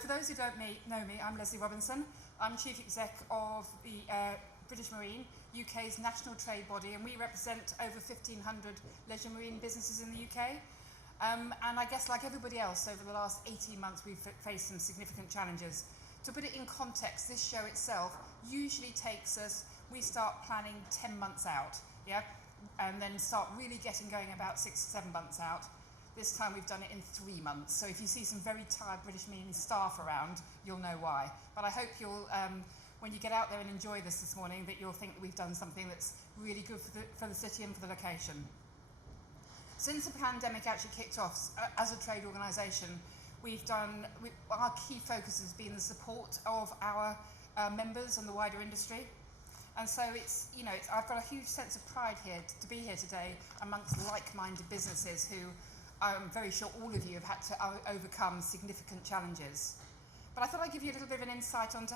For those who don't know me, I'm Lesley Robinson. I'm Chief Exec of the British Marine, UK's national trade body, and we represent over 1,500 leisure marine businesses in the UK. And I guess like everybody else, over the last 18 months we've faced some significant challenges. To put it in context, this show itself usually takes us, we start planning 10 months out, yeah? And then start really getting going about 6 to 7 months out. This time we've done it in 3 months, so if you see some very tired British Marine staff around, you'll know why. But I hope you'll, when you get out there and enjoy this morning, that you'll think that we've done something that's really good for the city and for the location. Since the pandemic actually kicked off, as a trade organisation, our key focus has been the support of our members and the wider industry. And so I've got a huge sense of pride here to be here today amongst like-minded businesses who I'm very sure all of you have had to overcome significant challenges. But I thought I'd give you a little bit of an insight onto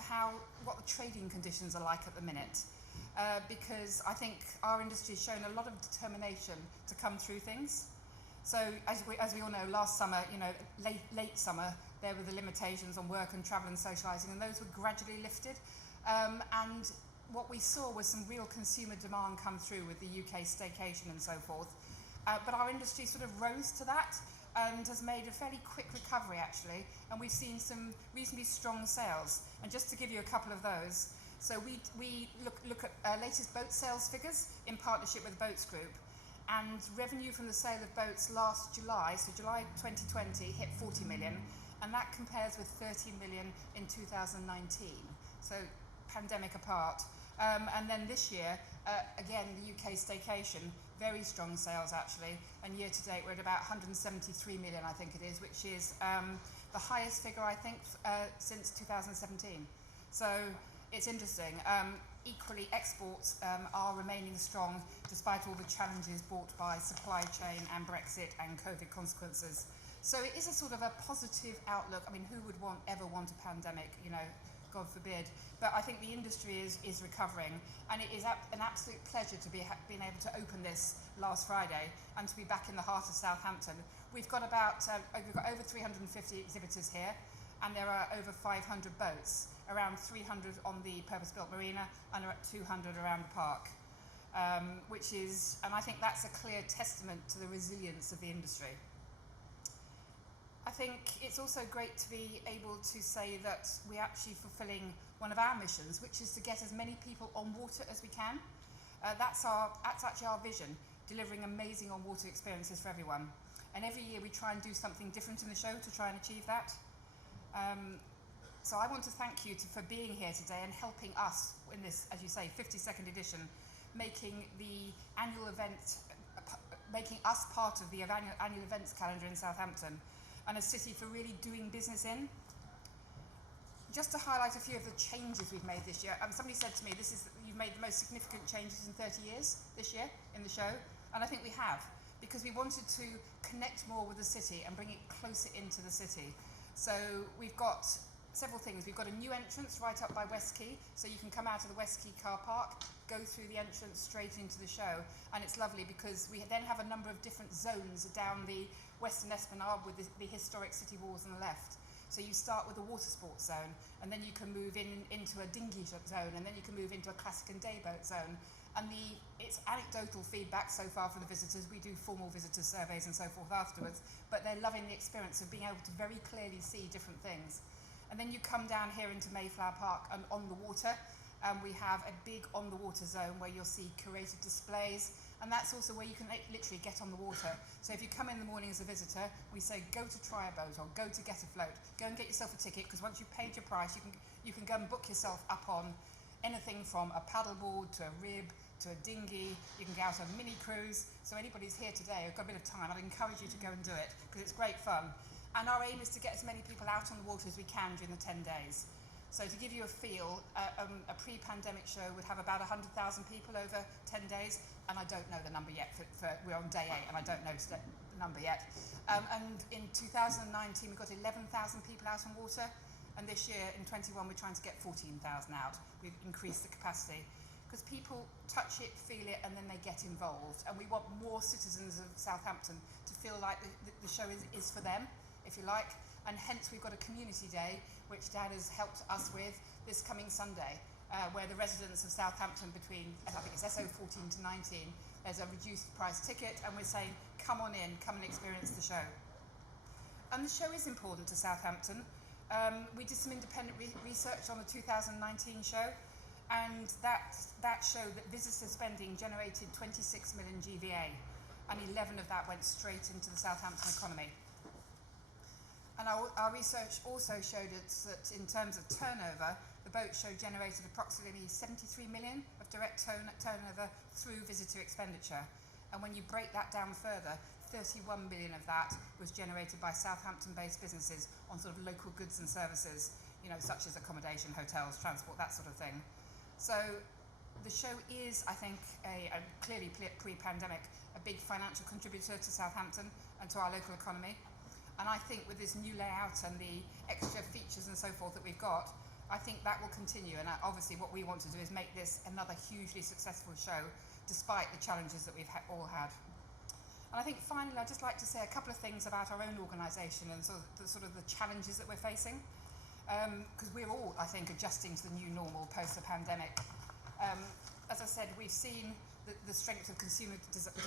what the trading conditions are like at the minute, because I think our industry has shown a lot of determination to come through things. So as we all know, last summer, late summer, there were the limitations on work and travel and socialising, and those were gradually lifted. And what we saw was some real consumer demand come through with the UK staycation and so forth. But our industry sort of rose to that and has made a fairly quick recovery actually, and we've seen some reasonably strong sales. And just to give you a couple of those, so we look at latest boat sales figures in partnership with the Boats Group, and revenue from the sale of boats last July, so July 2020, hit 40 million, and that compares with 13 million in 2019, so pandemic apart. And then this year, again, the UK staycation, very strong sales actually, and year to date we're at about 173 million, I think it is, which is the highest figure, I think, since 2017. So it's interesting. Equally, exports are remaining strong despite all the challenges brought by supply chain and Brexit and COVID consequences. So it is a sort of a positive outlook. I mean, who would ever want a pandemic, God forbid, but I think the industry is recovering, and it is an absolute pleasure to being able to open this last Friday and to be back in the heart of Southampton. We've got over 350 exhibitors here, and there are over 500 boats, around 300 on the purpose-built marina and 200 around the park, and I think that's a clear testament to the resilience of the industry. I think it's also great to be able to say that we're actually fulfilling one of our missions, which is to get as many people on water as we can. That's actually our vision, delivering amazing on-water experiences for everyone. And every year we try and do something different in the show to try and achieve that. So I want to thank you for being here today and helping us in this, as you say, 52nd edition, making the annual event, making us part of the annual events calendar in Southampton, and a city for really doing business in. Just to highlight a few of the changes we've made this year, somebody said to me, you've made the most significant changes in 30 years this year in the show, and I think we have, because we wanted to connect more with the city and bring it closer into the city. So we've got several things. We've got a new entrance right up by West Quay, so you can come out of the West Quay car park, go through the entrance straight into the show, and it's lovely because we then have a number of different zones down the Western Esplanade with the historic city walls on the left. So you start with the water sports zone, and then you can move into a dinghy zone, and then you can move into a classic and day boat zone. And it's anecdotal feedback so far from the visitors. We do formal visitor surveys and so forth afterwards, but they're loving the experience of being able to very clearly see different things. And then you come down here into Mayflower Park and on the water, and we have a big on the water zone where you'll see curated displays, and that's also where you can literally get on the water. So if you come in the morning as a visitor, we say go to try a boat or go to get a float. Go and get yourself a ticket, because once you've paid your price, you can go and book yourself up on anything from a paddleboard to a rib to a dinghy. You can go out on a mini cruise. So anybody's here today who've got a bit of time, I'd encourage you to go and do it, because it's great fun. And our aim is to get as many people out on the water as we can during the 10 days. So to give you a feel, a pre-pandemic show would have about 100,000 people over 10 days, and I don't know the number yet. We're on day 8, and I don't know the number yet. And in 2019, we got 11,000 people out on water, and this year, in 21, we're trying to get 14,000 out. We've increased the capacity, because people touch it, feel it, and then they get involved. And we want more citizens of Southampton to feel like the show is for them, if you like, and hence we've got a community day, which Dad has helped us with this coming Sunday, where the residents of Southampton between, I think it's SO 14 to 19, there's a reduced price ticket, and we're saying, come on in, come and experience the show. And the show is important to Southampton. We did some independent research on the 2019 show, and that showed that visitor spending generated 26 million GVA, and 11 of that went straight into the Southampton economy. And our research also showed us that in terms of turnover, the boat show generated approximately 73 million of direct turnover through visitor expenditure. And when you break that down further, 31 billion of that was generated by Southampton-based businesses on sort of local goods and services, you know, such as accommodation, hotels, transport, that sort of thing. So the show is, I think, clearly pre-pandemic, a big financial contributor to Southampton and to our local economy. And I think with this new layout and the extra features and so forth that we've got, I think that will continue. And obviously what we want to do is make this another hugely successful show, despite the challenges that we've all had. And I think finally, I'd just like to say a couple of things about our own organisation and sort of the challenges that we're facing. Because we're all, I think, adjusting to the new normal post the pandemic. As I said, we've seen the strength of consumer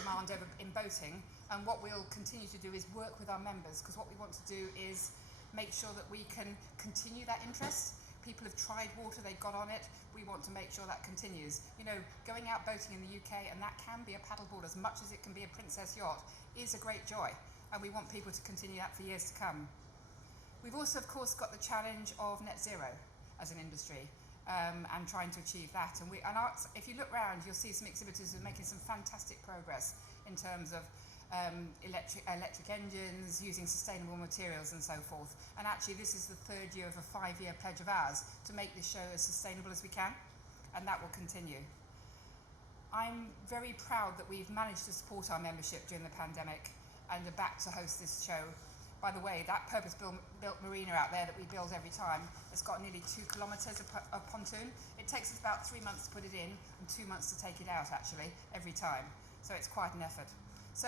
demand in boating, and what we'll continue to do is work with our members, because what we want to do is make sure that we can continue that interest. People have tried water, they got on it, we want to make sure that continues. You know, going out boating in the UK, and that can be a paddleboard as much as it can be a princess yacht, is a great joy, and we want people to continue that for years to come. We've also, of course, got the challenge of net zero as an industry. And trying to achieve that. And if you look around, you'll see some exhibitors who are making some fantastic progress in terms of electric engines, using sustainable materials and so forth. And actually this is the third year of a 5-year pledge of ours to make this show as sustainable as we can, and that will continue. I'm very proud that we've managed to support our membership during the pandemic and are back to host this show. By the way, that purpose-built marina out there that we build every time has got nearly 2 kilometres of pontoon. It takes us about 3 months to put it in and 2 months to take it out, actually, every time. So it's quite an effort. So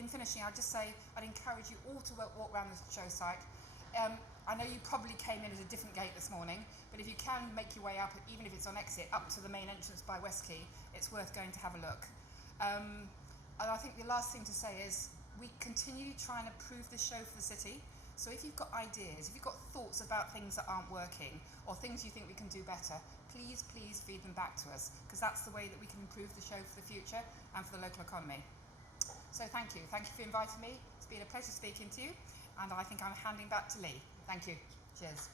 in finishing, I'd just say I'd encourage you all to walk around the show site. I know you probably came in at a different gate this morning, but if you can make your way up, even if it's on exit, up to the main entrance by West Quay, it's worth going to have a look. And I think the last thing to say is, we continue to try and improve the show for the city. So if you've got ideas, if you've got thoughts about things that aren't working, or things you think we can do better, please feed them back to us, because that's the way that we can improve the show for the future and for the local economy. So thank you for inviting me. It's been a pleasure speaking to you, and I think I'm handing back to Lee. Thank you. Cheers.